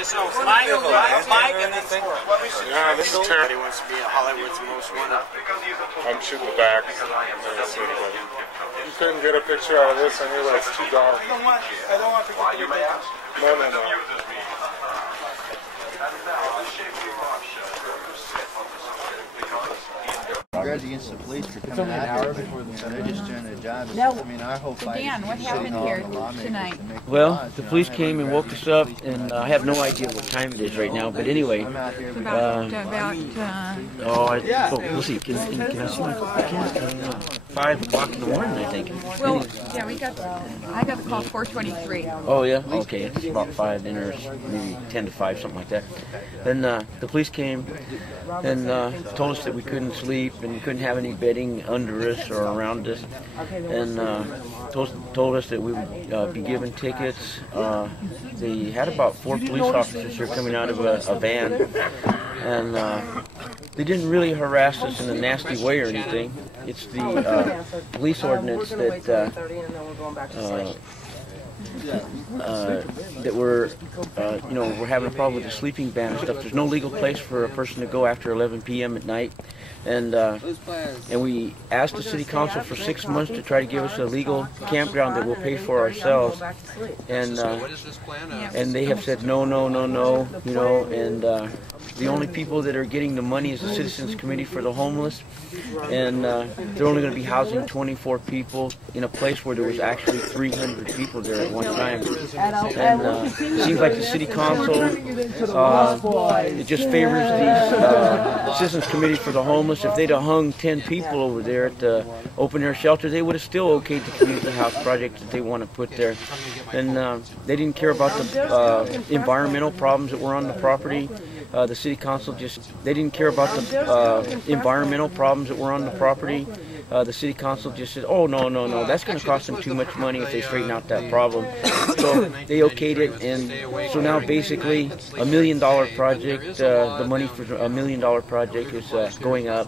Okay, so Mike and then score. Well, we should this is terrible. He believes me, not because he's a total I'm shooting fool, back. because I am such a brilliant hypnotist. You couldn't get a picture out of this anyway, it's too dark. I don't want pictures Why, to you be may taken. ask? No, no, Because no. it amuses me. And now the shapely Russia is going to sit on the subject because he enjoys. Grudge against the police for coming. It's only an hour before the They're just doing their job. Now, I mean, our whole fight Dan, is what to happened get here the lawmakers tonight? to make Well, laws, the you know, police I have came and no woke grudge us up, against and I have no idea what time it is right now. But anyway, I'm out here. we'll see. Can I 5 o'clock in the morning, I think. Well, yeah, I got the call 4:23. Oh yeah, okay. It's about 5 then, or maybe 10 to 5, something like that. Then the police came and told us that we couldn't sleep and we couldn't have any bedding under us or around us, and told us that we would be given tickets. They had about 4 police officers here coming out of a van, and they didn't really harass us in a nasty way or anything. It's the police ordinance that that we're having a problem with the sleeping ban and stuff. There's no legal place for a person to go after 11 p.m. at night, and we asked the city council for 6 months to try to give us a legal campground that we'll pay for ourselves, and they have said no, and the only people that are getting the money is the Citizens Committee for the Homeless, and they're only going to be housing 24 people in a place where there was actually 300 people there at one time. And it seems like the city council it just favors the Citizens Committee for the Homeless. If they'd have hung 10 people over there at the open air shelter, they would have still okayed the community house project that they want to put there. And they didn't care about the environmental problems that were on the property. The city council they didn't care about the environmental problems that were on the property. The city council just said, oh, no, that's going to cost them too much money if they straighten out that problem. So they okayed it, and so now basically $1 million project, the money for $1 million project is going up,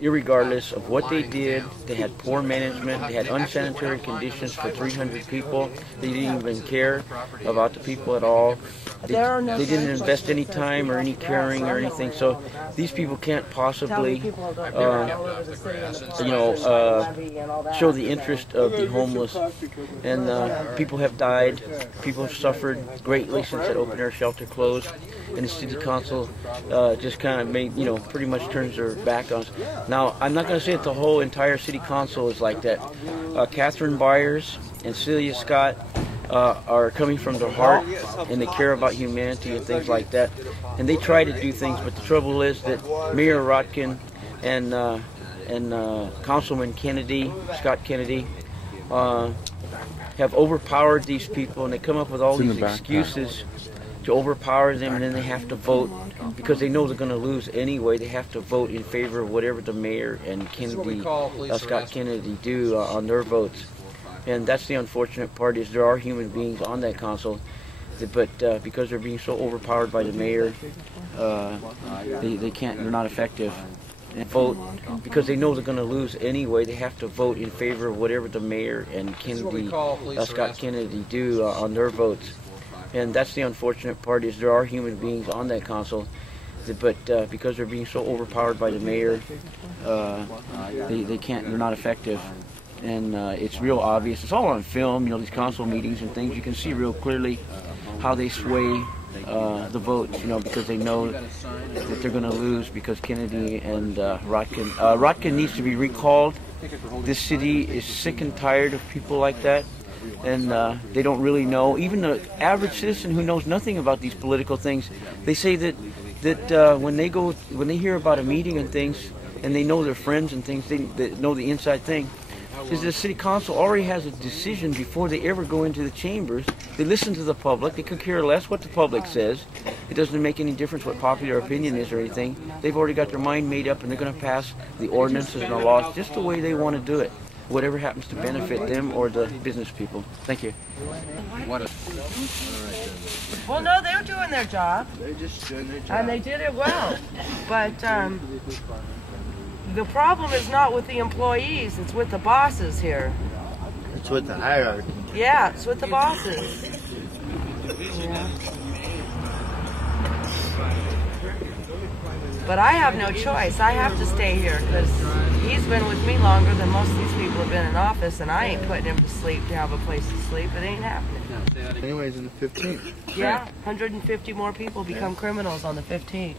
irregardless of what they did. They had poor management, they had unsanitary conditions for 300 people. They didn't even care about the people at all. They didn't invest any time or any caring or anything, so these people can't possibly, show the interest of the homeless. And people have died, people have suffered greatly since that open air shelter closed, and the city council just kind of made, pretty much turns their back on us. Now, I'm not going to say that the whole entire city council is like that. Catherine Byers and Celia Scott are coming from their heart, and they care about humanity and things like that, and they try to do things, but the trouble is that Mayor Rotkin and Councilman Kennedy, Scott Kennedy, have overpowered these people, and they come up with all these excuses to overpower them, and then they have to vote because they know they're going to lose anyway. They have to vote in favor of whatever the mayor and Kennedy, Scott Kennedy do on their votes. And that's the unfortunate part, is there are human beings on that council, but because they're being so overpowered by the mayor, they're not effective. And vote because they know they're going to lose anyway. They have to vote in favor of whatever the mayor and Kennedy, Scott Kennedy do on their votes. And that's the unfortunate part, is there are human beings on that council, but because they're being so overpowered by the mayor, they're not effective. And it's real obvious. It's all on film, these council meetings and things. You can see real clearly how they sway the vote, because they know that they're going to lose because Kennedy and Rotkin. Rotkin needs to be recalled. This city is sick and tired of people like that, and they don't really know. Even the average citizen who knows nothing about these political things, they say that when they hear about a meeting and things, and they know their friends and things, they know the inside thing. Because the city council already has a decision before they ever go into the chambers. They listen to the public. They could care less what the public says. It doesn't make any difference what popular opinion is or anything. They've already got their mind made up, and they're going to pass the ordinances and the laws just the way they want to do it, whatever happens to benefit them or the business people. Thank you. Well, no, they're doing their job. They're just doing their job. And they did it well. But the problem is not with the employees, it's with the bosses here. It's with the hierarchy. Yeah, it's with the bosses. Yeah. But I have no choice. I have to stay here because he's been with me longer than most of these people have been in office, and I ain't putting him to sleep to have a place to sleep. It ain't happening. Anyways, on the 15th. Yeah, 150 more people become criminals on the 15th.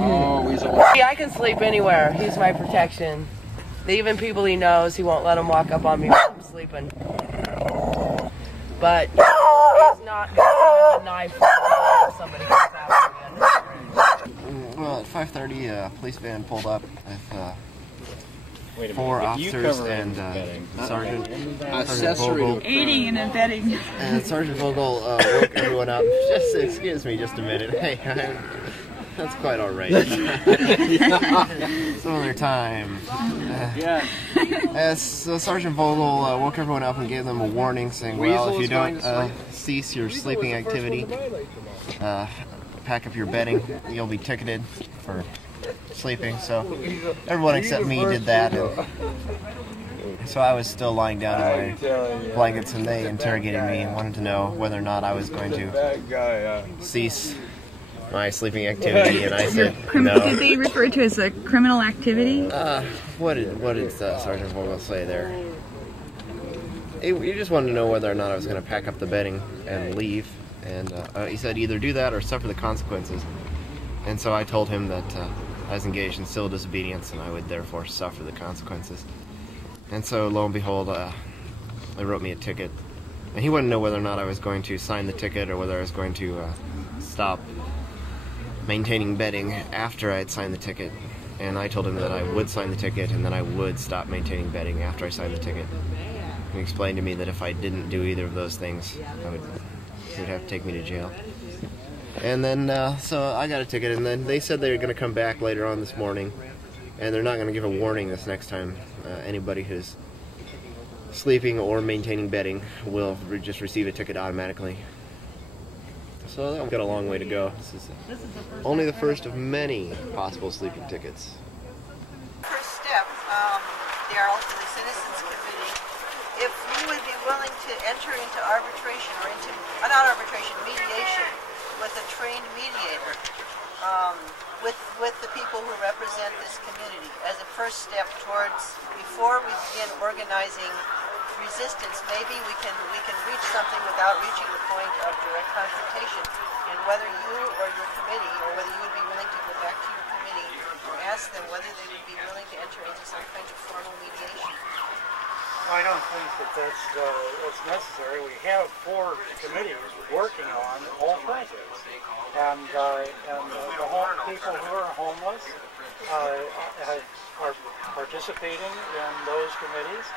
Oh, he's a... Yeah, I can sleep anywhere. He's my protection. Even people he knows, he won't let them walk up on me when I'm sleeping. But he's not going to have a knife if somebody gets out again. Well, at 5:30, police van pulled up with 4 officers and Sergeant Accessory to Aiding and abetting. And Sergeant Vogel woke everyone up. Just excuse me, just a minute. Hey, that's quite all right. Some other time. So Sergeant Vogel woke everyone up and gave them a warning, saying, "Well, if you don't cease your sleeping activity, pack up your bedding, you'll be ticketed for sleeping." So everyone except me did that. And so I was still lying down in my blankets, and they interrogated me and wanted to know whether or not I was going to cease my sleeping activity, and I said no. Did they refer to it as a criminal activity? What did Sergeant Vogel say there? He just wanted to know whether or not I was going to pack up the bedding and leave, and he said either do that or suffer the consequences. And so I told him that I was engaged in civil disobedience and I would therefore suffer the consequences. And so lo and behold, they wrote me a ticket, and he wanted to know whether or not I was going to sign the ticket or whether I was going to stop maintaining bedding after I had signed the ticket. And I told him that I would sign the ticket and that I would stop maintaining bedding after I signed the ticket. He explained to me that if I didn't do either of those things, he would have to take me to jail. And then, so I got a ticket, and then they said they were going to come back later on this morning, and they're not going to give a warning this next time. Anybody who's sleeping or maintaining bedding will just receive a ticket automatically. So I've got a long way to go. This is only the first of many possible sleeping tickets. First step, Daryl, to the Citizens Committee, if we would be willing to enter into arbitration, or into, not arbitration, mediation, with a trained mediator, with the people who represent this community, as a first step towards, before we begin organizing resistance, maybe we can reach something without reaching the point of confrontation. Whether you or your committee, or whether you would be willing to go back to your committee, ask them whether they would be willing to enter into some kind of formal mediation. I don't think that that's necessary. We have 4 committees working on homeless, and people who are homeless are participating in those committees.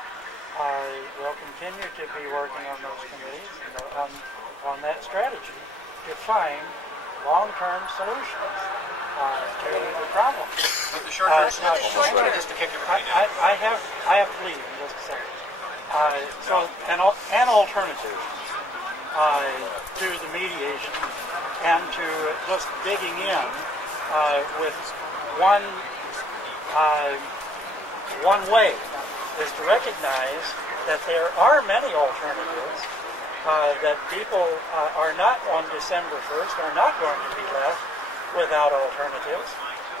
Will continue to be working on those committees on that strategy to find long-term solutions to the problem. With the short-term solution, almost ready just to kick everybody down. I have to leave in just a second. So an alternative to the mediation and to just digging in with one way is to recognize that there are many alternatives, that people are not on December 1st, are not going to be left without alternatives.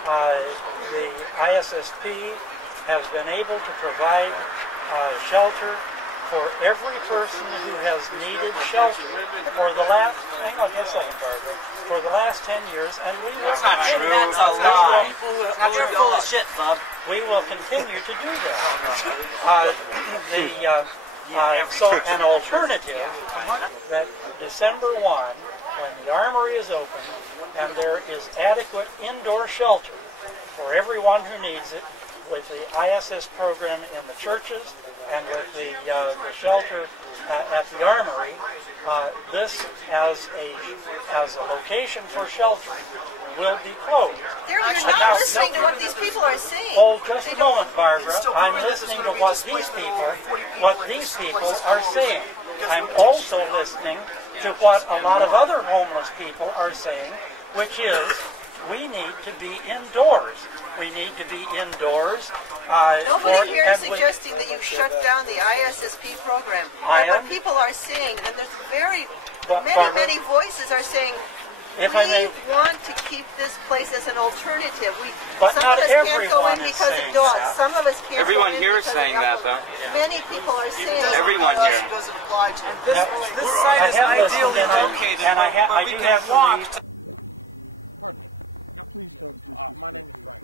The ISSP has been able to provide shelter for every person who has needed shelter for the last, hang on just a second, Barbara, for the last 10 years, and we will That's not true. That's a lie. You're full of shit, Bob. We will continue to do that. So an alternative that December 1, when the armory is open and there is adequate indoor shelter for everyone who needs it, with the ISS program in the churches and with the shelter at the armory, this as a location for shelter will be closed. You're not listening to what these people are saying. Hold just a moment, Barbara. I'm listening to what these people are saying. I'm also listening to what a lot of other homeless people are saying, which is we need to be indoors. We need to be indoors. Nobody here is suggesting that you shut down the ISSP program. But people are saying, and there's many voices are saying, We want to keep this place as an alternative. But some of not us can't go in everyone is because of saying dogs. that. Some of us can't go Everyone in here is because of saying that, alcohol. but, yeah. Many people are saying Everyone us here. who doesn't apply to. This site is ideal and I do have walked. Pardon me. Please don't. My name is Frank.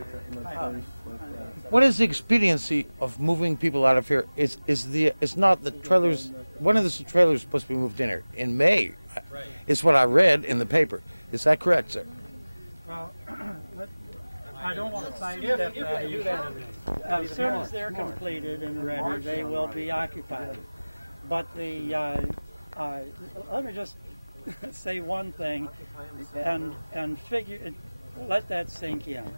What is the expediency of moving people out of here? It's not the trailers. When are the trailers supposed to be moved in here? In May, is what I read in the paper. Is that correct, sir? Well, I don't want to sidestep that issue. As soon as they're completed and ready, they will be occupied. But let me just say one thing and figure. Let that sink in.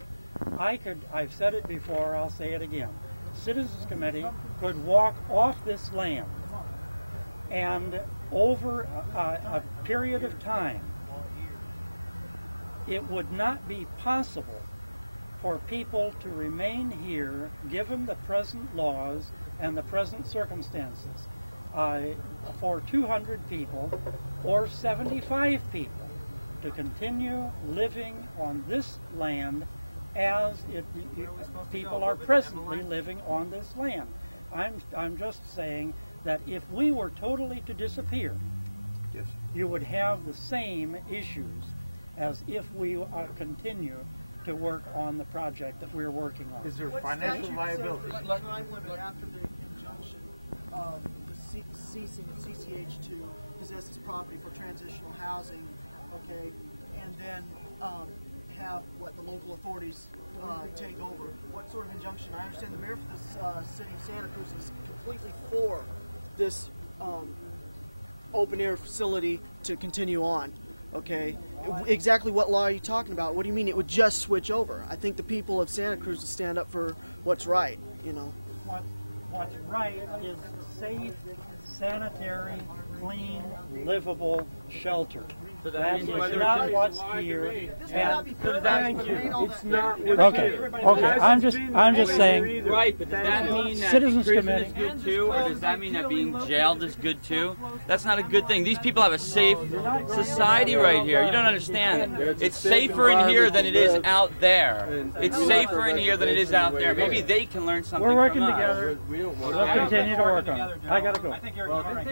I've said it before, I'll say it again. Citizens Committee could walk off this land and over a period of time, it would not be possible for people to remain here given the present laws and the present circumstances. For 200 people or 75 people to continue living on this land as people are presently living on this land. I'm just saying that if we were totally to disappear, Yes. you would have the same issues as if we continue to work on the project that we're working on. Is there financial viability? Time limit after the injunction of the ceasing of CCH to possess this property for transitional housing, okay, and then have what the local authorities take over. What sort of injunction? I understand the mayor for this city of Santa Cruz is completely for this open air facility to continue on. Okay, exactly what law are you talking about? What do you mean it would just switch over? I think the people of Santa Cruz will stand up for what's right, you know. What's right is safe, sanitary, clean, livable shelter. So that is means not what's here. Thank you. It's not. Okay. I'm just saying. Right, but does that mean that Citizens prison Committee is good too, or does that mean that being jailed is good too? That's not a good thing. These people have a safe society right here. You don't understand. It's safer in here than it is out there. It's safer in here than it is out there. Maybe they can learn something we're working from us. together. We'll continue to work on it. I gotta go. Thank you for coming.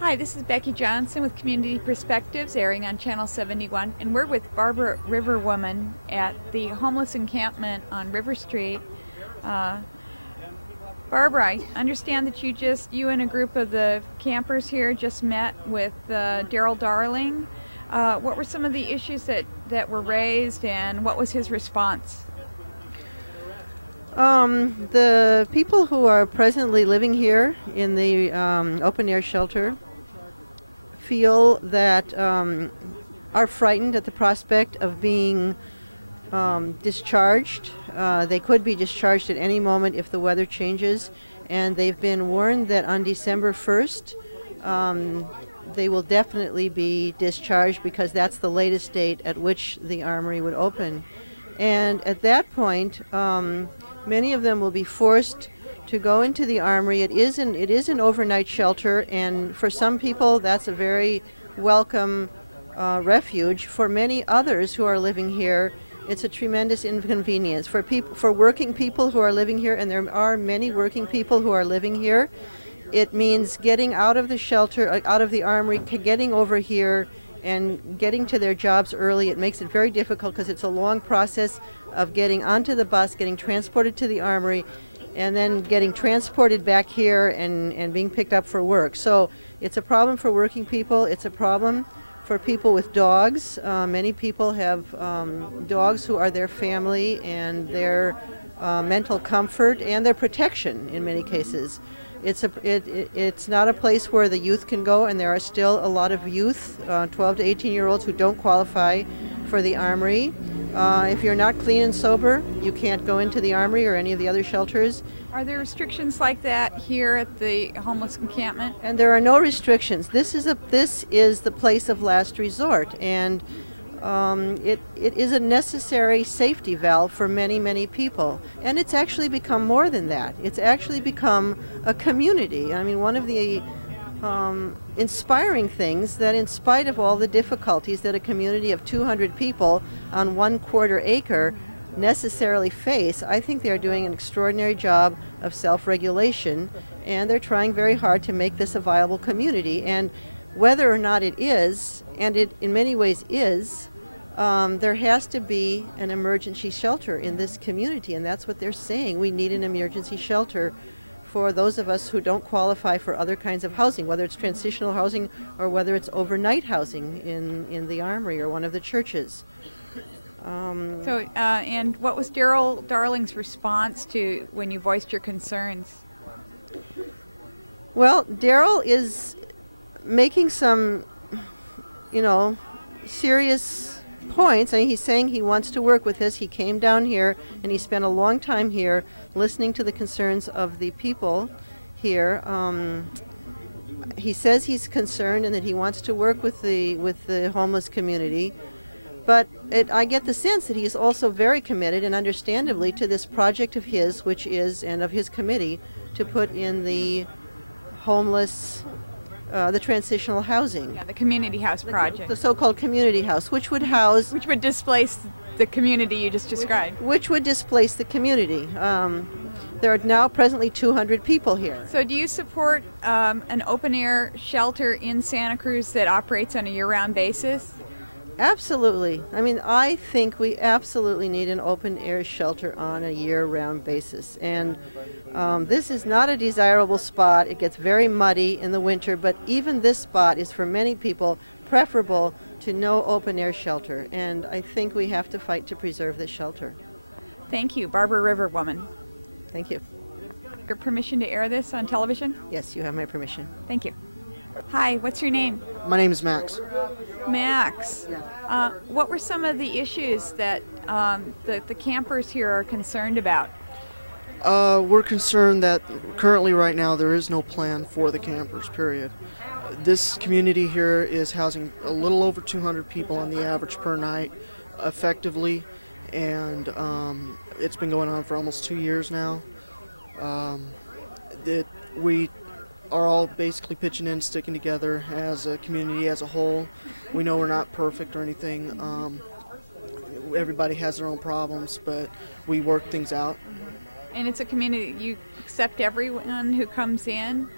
Hi, this is Becky Johnson with Community Perspectives, airing on Channel 71, and we're with Barbara Riverwoman at the homeless encampment on River Street. Barbara, I understand that you and a group of the campers here just met with Daryl Darling. What were some of the issues that were raised, and what was his response? The people who are presently living here in the open air shelter feel that are frightened at the prospect of being discharged. They could be discharged at any moment if the weather changes, and they've been warned that on December 1st they will definitely be discharged because that's the latest date at which the armory would open. And at that point, many of them will be forced to go into the armory. It is an overnight shelter, and for some people that's a very welcome refuge. For many others who are living here, it's a tremendous inconvenience. For working people who are living here, and there are many working people who are living here, it means getting out of the shelter, out of the armory, getting over here and getting to their jobs early. It makes it very difficult because it's a long process of getting onto the bus, getting transported to the armory, and then getting transported back here and being picked up for work. So it's a problem for working people. It's a problem for people with dogs. Many people have dogs who are their family and their mental comfort and their protection in many cases. It's not a place where the youth can go, and there are still a lot of youth, 12 to 18-year-olds, who don't qualify for the armory. If you're not clean and sober, you can't go into the armory or any of the other shelters. Are there restrictions like that here at the homeless encampment? And there are no restrictions. This is the place of last resort, and it is a necessary safety valve for many, many people. And it's actually become more than that. It's actually become a community. I mean, one of the inspiring things that, in spite of all the difficulties that a community of 200 people on 1/4 acre necessarily face, I think they're doing an extraordinary job of self-regulation, and they're trying very hard to make this a viable community. And whether or not it is, and it in many ways is, there has to be an emergency shelter in this community, and that's what they're saying. We need an emergency shelter for those of us who don't qualify for other kinds of housing, whether it's transitional housing or whether it's overnight housing in the Armory or one of the churches. And what was Daryl Darling's response to when you voiced your concerns? Well, Daryl is making some, serious points. I mean, he's saying he wants to work with us. He came down here and he spent a long time here listening to the concerns of the people here. He says he's concerned and that he wants to work with the homeless community. But I get the sense that he's also very committed, and understandably, to this project of his, which is, and of his committee, to put in the homeless, the transitional housing. Yeah, the community house project. The so-called community house, which would house... Which would displace the community you just described. Which would displace the community. There are now presently 200 people here. So do you support an open-air shelter in Santa Cruz that operates on a year-round basis? Absolutely. I mean, I think we absolutely need an open-air shelter on a year-round basis. And this is not a desirable spot. It gets very muddy in the winter, but even this spot is, for many people, preferable to no open-air shelter. And I think we have to fight to preserve this shelter. Thank you, Barbara River Woman. Thank you. Your permission to air this on television? Yes, you have my permission. Thank you. Hi, what's your name? My name is Max. Max. What were some of the issues that the campers here are concerned about? We're concerned that currently right now there is no plan for the campers, period. This community here is housing a little over 200 people on the average per night effectively, and it's been going on for almost 2 years now. We are all basically pitching in, sticking together as a community as a whole. We know we're not perfect or anything. Everybody has their own problems, but we work things out. And it's a community, you accept everyone who comes in?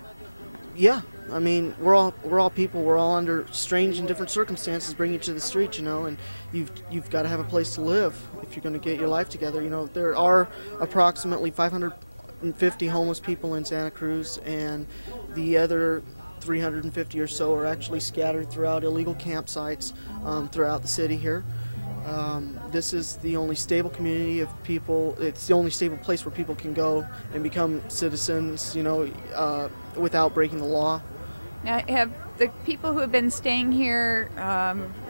Yeah, I mean, we're all people. We're all under strange and different circumstances bring you to the street, and you've got to have a place to live if you're going to get your life together. There are approximately 550 homeless people in Santa Cruz, and the other 350 or so are actually scattered throughout illegal campsites throughout the city here. This is the only stable community of people. It's the only stable place where people can go and become citizens, without breaking the law. Now, have the people who have been staying here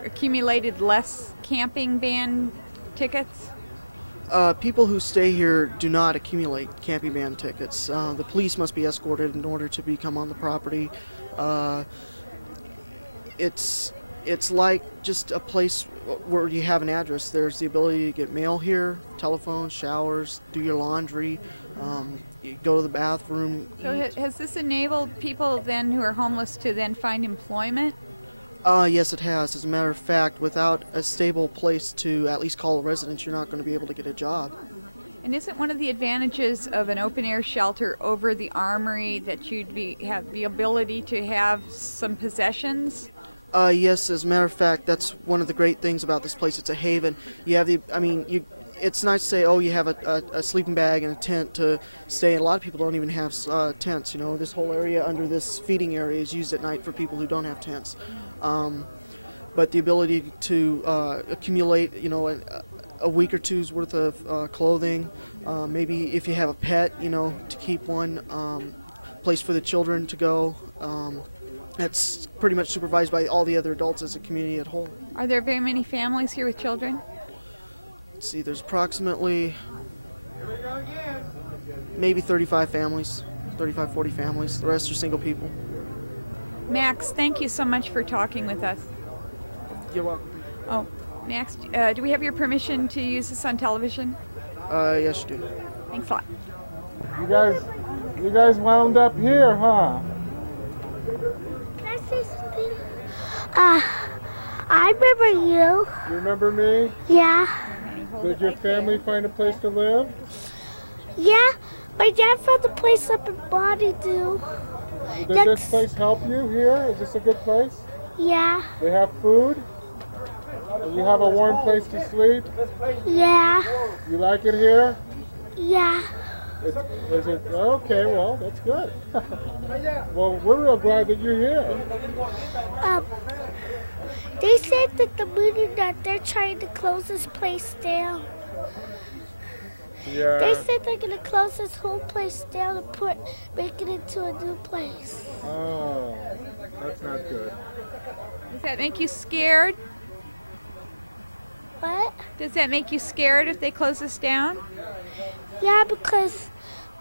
accumulated less camping ban tickets? People who stay here do not accumulate camping ban tickets. The police must be escorted in order to become on the property. It's like just a place where you have an address. There's the ability to get mail here, telephone, showers, do your laundry, you go to the bathroom. So has this enabled people then who are homeless to then find employment? Yes, it has. As a matter of fact, without a stable place to at least call a residence, you're not going to be able to get a job. And isn't one of the advantages of an open-air shelter over the Armory that you'd have the ability to have some possessions? Yes, as a matter of fact, that's one of the great things about this place. It's a haven. You have it's nice to say, oh, you have a sleeping bag and a tent to stay in. A lot of people don't even have tents. This whole area under this feeding area is used at night for people who don't have tents. But the ability to accumulate, a week or two's worth of clothing, maybe if you have a pet, to keep one, place for the children to go. That's pretty much supervised by all the other adults as a community at whole. Are there very many families here with children? Let's see, there's approximately maybe 35 families, 35, 40 families. The rest are single people. Max, thank you so much for talking with us. You're welcome. Oh, Max, do we have your permission to use this on television? Yes, you do. Thanks a lot. You guys wound up here, huh? I remember you. You remember me? Yeah. Did your family find a place to live? Yeah. My dad found a place up in Bonnydew. Does this place help you here? Is this a good place? Yeah. They have food? And you have a warm place to sleep? Yeah. You like it here? Yeah. Is it? Okay, well, that's good. Well, we're real glad that you're here. They said that the meeting that they're trying to close this place down. Yeah. They said they're gonna close this whole place down and make it into a new place. Oh, that's not good. Does that make you scared? What? Does that make you scared if they close this down? Yeah, because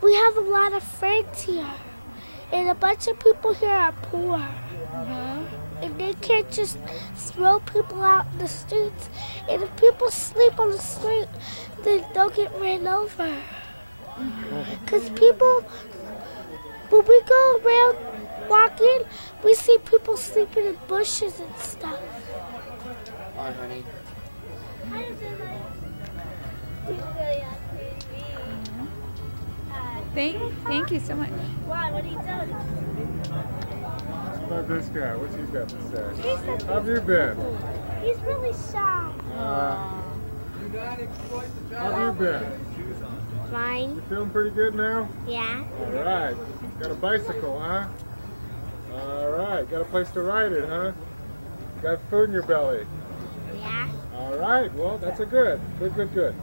we have a lot of friends here. And a bunch of people here are poor. And they can't just throw people out in the streets. And if people sleep on the street, then they'll get ran over. Because people, when we go around walking, we see people sleeping in bushes and stuff. Hi, honey. Thank you so much. Why? What are you doing? How about this guy? What's he got to say? He's How have you been? He's really shy. How have you been? Fine. You feeling pretty good now? Yeah. All right. Got a bicycle, huh? All right. Got a place to ride it, huh? Got food in your belly? Yeah. All right. Well, that's a good. Good.